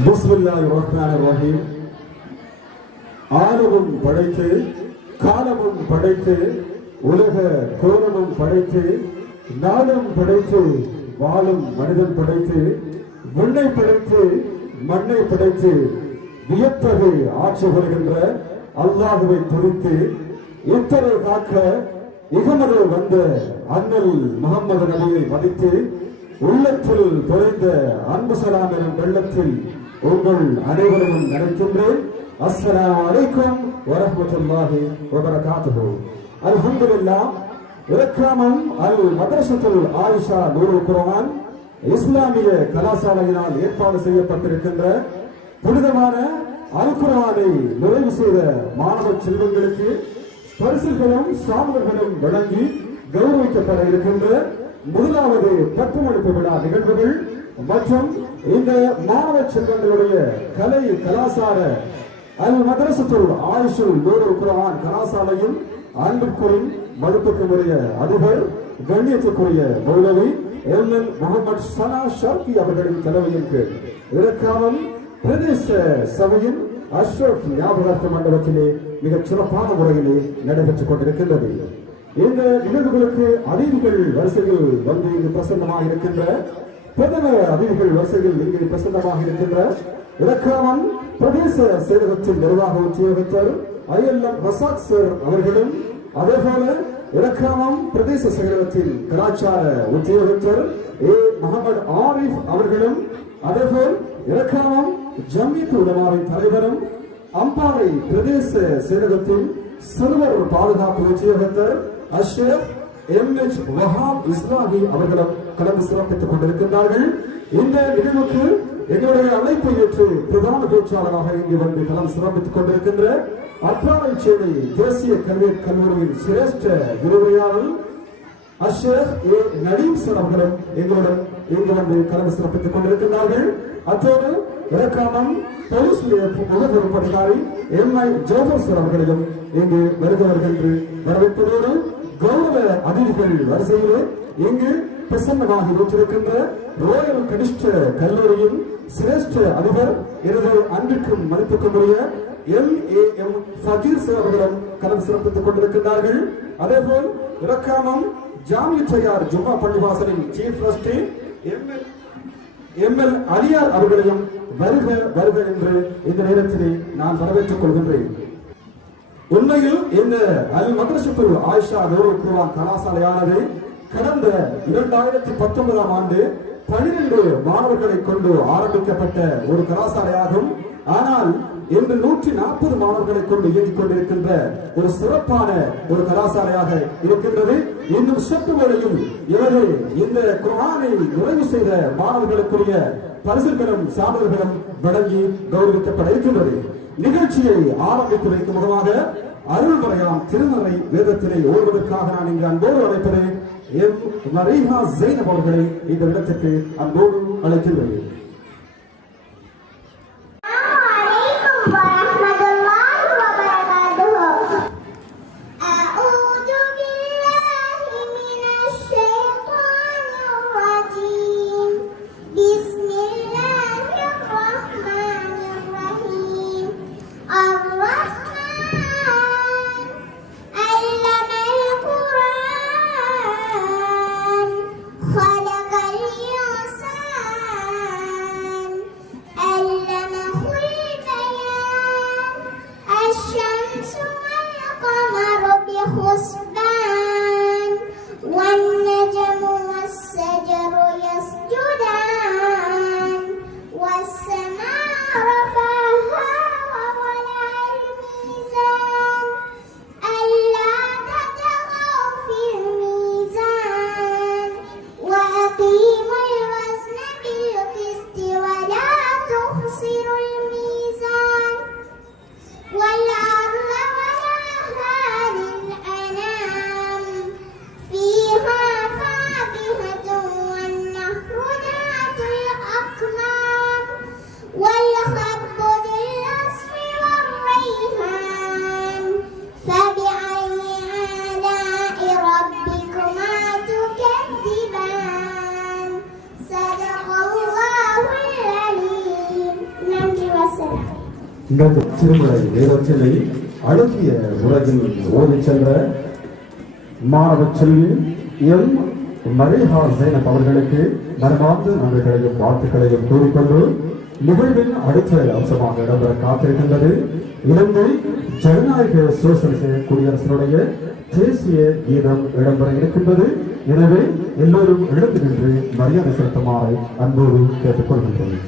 பிஸ்மில்லாஹி ரஹ்மானிர் ரஹீம். ஆலமும் படைத்து காலமும் படைத்து உலக கோலமும் படைத்து நாடும் படைத்து வாழும் மனிதன் படைத்து விண்ணை படைத்து மண்ணை படைத்து வியத்தகு ஆட்சி வருகின்ற அல்லாஹுவை துதித்து இத்தனை காக்க இகமது வந்த அண்ணல் முகமது நபியை மதித்து உள்ளத்தில் குறைந்த அன்பு சலாம் எனும் வெள்ளத்தில் உங்கள் அனைவரையும் நடக்கின்றேன் அஸ்ஸலாமு அலைக்கும் வரமத்துல்லாஹி வபரகாத்துஹு. அல்ஹம்துலில்லாஹ் இரக்காமம் அல் மதரசத்துல் ஆயிஷா நூறு குர்ஆன் இஸ்லாமிய கலாசாலையினால் ஏற்பாடு செய்யப்பட்டிருக்கின்ற புனிதமான அல் குர்ஆனை நிறைவு செய்த மாணவ செல்வங்களுக்கு பரிசுகளும் சான்றுகளும் வழங்கி கௌரவிக்கப்பட இருக்கின்ற முதலாவது பட்டுமளிப்பு விழா நிகழ்வுகள் மற்றும் இந்த மாணவ செல்வங்களுடைய கலை கலாசார அல் மதரசத்துல் ஆயுஷுல் நூறு குரான் கலாசாலையும் அன்பிற்குரிய மதிப்புக்குரிய அதிபர் கண்ணியத்துக்குரிய மௌலவி எம் எல் முகமது சனா ஷர்கி அவர்களின் தலைமையின் கீழ் இதற்கான பிரதேச சபையின் அஷ்ரப் ஞாபகார்த்த மண்டபத்திலே மிகச் சிறப்பான முறையிலே நடைபெற்றுக் கொண்டிருக்கின்றது. இந்த நிகழ்வுகளுக்கு அதிதிகள் வரிசையில் வந்து இங்கு பிரசன்னமாக இருக்கின்ற பிரதம அதிதிகள் வரிசையில் இங்கே பிரசன்னமாக இருக்கின்ற இலக்காமன் பிரதேச செயலகத்தின் நிர்வாக உத்தியோகத்தர் ஐஎல்எம் ரசாத் சார் அவர்களும் அதேபோல இலக்காமம் பிரதேச செயலகத்தின் கலாச்சார உத்தியோகத்தர் ஏ. முகமது ஆரிஃப் அவர்களும் அதேபோல் இலக்காமம் ஜம்மித் உலமாவின் தலைவரும் அம்பாறை பிரதேச செயலகத்தின் சிறுவர் பாதுகாப்பு உத்தியோகத்தர் அஷ்ரப் எம் எச் வஹாப் இஸ்லாமி அவர்களும் கலந்து சிறப்பித்துக் கொண்டிருக்கின்றார்கள். இந்த நிகழ்வுக்கு எங்களுடைய அழைப்பை ஏற்று பிரதான பேச்சாளராக இங்கு வந்து களம் சிறப்பித்துக் கொண்டிருக்கின்ற அற்றாலை சேவை தேசிய கல்வி கல்லூரியின் சிரேஷ்ட விரிவுரையாளர் அஷேக் ஏ நடீம் சார் அவர்களும் எங்களுடன் இங்கு வந்து கலந்து சிறப்பித்துக் கொண்டிருக்கின்றார்கள். அத்தோடு இலக்காமம் போலீஸ் முகவர் எம் ஐ ஜோபர் சார் அவர்களையும் இங்கு வருகிறார்கள் என்று வரவேற்பதோடு கௌரவ அதிதிகள் வரிசையிலே இங்கு பிரசன்னமாக வீற்றிருக்கின்ற ரோயல் கனிஷ்ட கல்லூரியின் சிரேஷ்ட அதிபர் எனது அன்பிற்கும் மதிப்புக்குரிய எல் ஏ எம் ஃபகீர் சேவர்களிடம் கலந்து சிறப்பித்துக் கொண்டிருக்கிறார்கள் அதேபோல் இறக்காமம் ஜாமிய தயார் ஜும்மா பள்ளிவாசலின் chief trustee M L Aliyar அவர்களையும் வருக வருக என்று இந்த நேரத்திலே நான் வரவேற்றுக் கொள்கின்றேன். உண்மையில் இந்த அல் மதரசத்துல் ஆயிஷா நூறு குர்ஆன் கலாசாலையானது கடந்த இரண்டாயிரத்தி பத்தொன்பதாம் ஆண்டு பனிரெண்டு மாணவர்களை கொண்டு ஆரம்பிக்கப்பட்ட ஒரு கலாசாலையாகும். ஆனால் இன்று நூற்றி நாற்பது மாணவர்களை கொண்டு இயங்கிக் கொண்டிருக்கின்ற ஒரு சிறப்பான ஒரு கலாசாலையாக இருக்கின்றது. இன்னும் சற்று வேளையும் இவர்கள் இந்த குரானை நிறைவு செய்த மாணவர்களுக்குரிய பரிசுகளும் சாதனைகளும் வழங்கி கௌரவிக்கப்பட இருக்கின்றது. நிகழ்ச்சியை ஆரம்பித்து வைக்கும் முகமாக வரையலாம் திருமறை வேதத்தினை ஓடுவதற்காக நான் இங்கு அன்போடு அழைப்பது எம் மரீஹா ஜெயினப் அவர்களை இந்த இடத்திற்கு அன்போடு அழைக்கின்றேன். இந்த திருமலை வேதத்தினை அழகிய உலகில் ஓடிச் சென்ற மாணவ செல்வி எம். மரேஹா சேனப் அவர்களுக்கு மனமார்ந்த நன்றிகளையும் வாழ்த்துக்களையும் கூறிக்கொண்டு நிகழ்வின் அடுத்த அம்சமாக இடம்பெற காத்திருக்கின்றது. இலங்கை ஜனநாயக சோசலிச குடியரசனுடைய தேசிய கீதம் இடம்பெற இருக்கின்றது. எனவே எல்லோரும் எழுந்து நின்று மரியாதை செலுத்துமாறு அன்போடு கேட்டுக்கொள்கின்றோம்.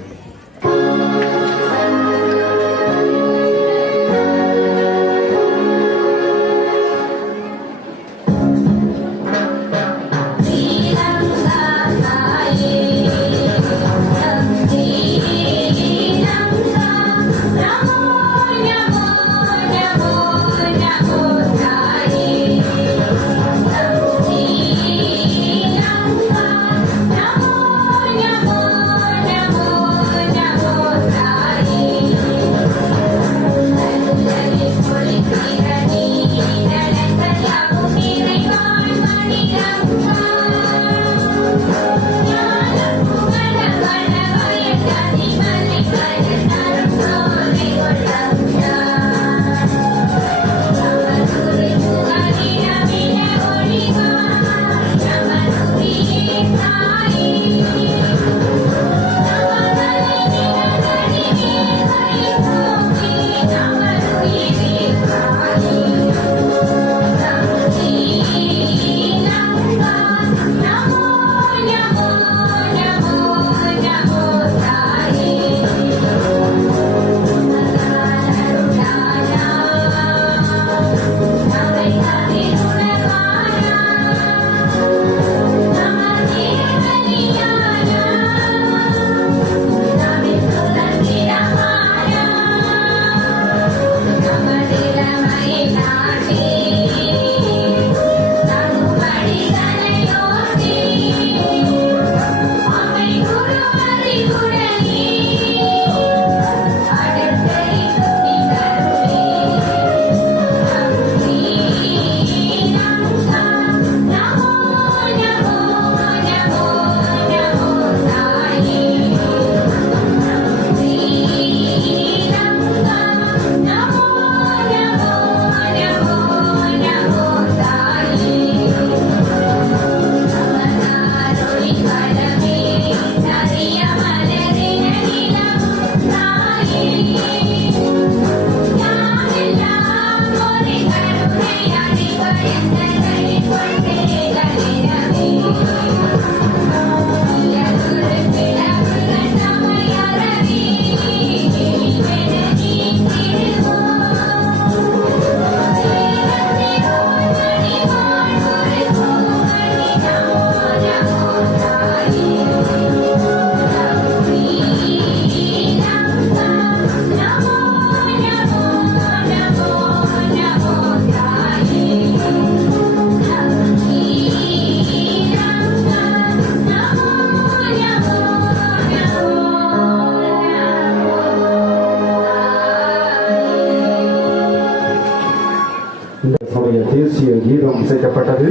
இசைக்கப்பட்டது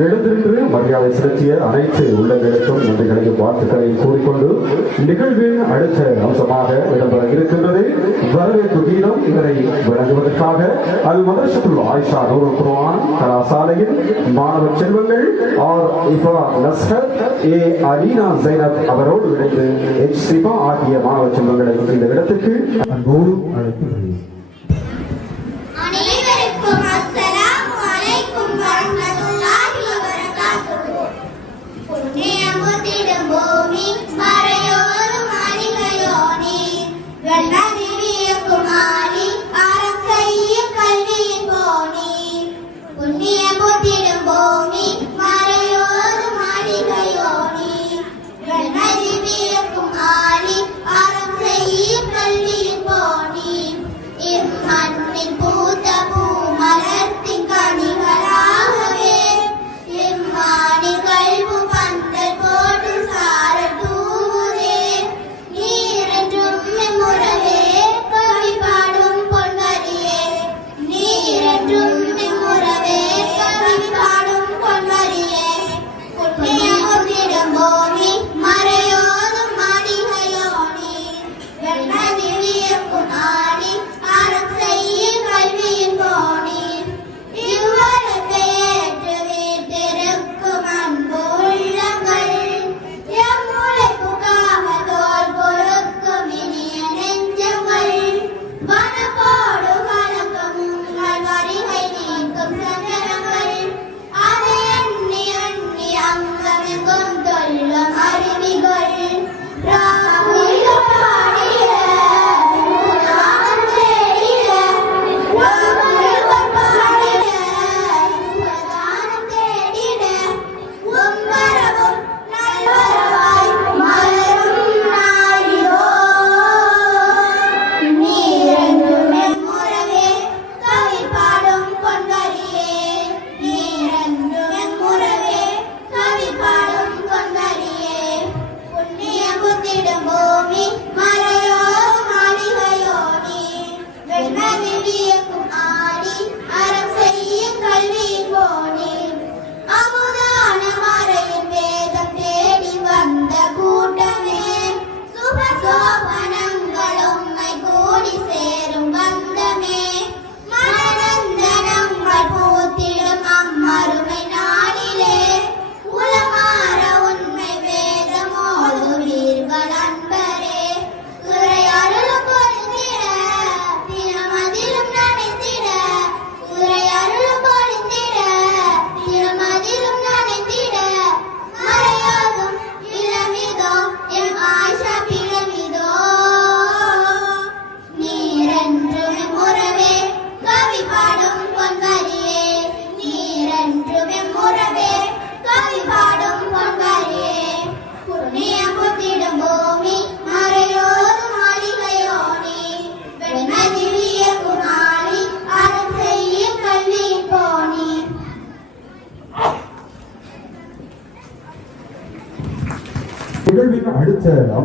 எழுந்திருந்து மரியாதை செலுத்திய அனைத்து உள்ளங்களுக்கும் நன்றிகளையும் வாழ்த்துக்களையும் கூறிக்கொண்டு நிகழ்வின் அடுத்த அம்சமாக இடம்பெற இருக்கின்றது. வரவேற்பு கீதம் இதனை வழங்குவதற்காக அது மதரசத்துல் ஆயிஷா நூறு குர்ஆன் கலாசாலையில் மாணவ செல்வங்கள் ஆர் இஃபா நஸ்கர் ஏ அலீனா ஜைனப் அவரோடு இணைந்து எச் சிபா ஆகிய மாணவ செல்வங்களை இந்த இடத்துக்கு அன்போடு அழைக்கின்றேன்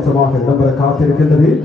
நிகழ்வின் அடுத்த அம்சமாக இடம்பெற காத்திருக்கின்றது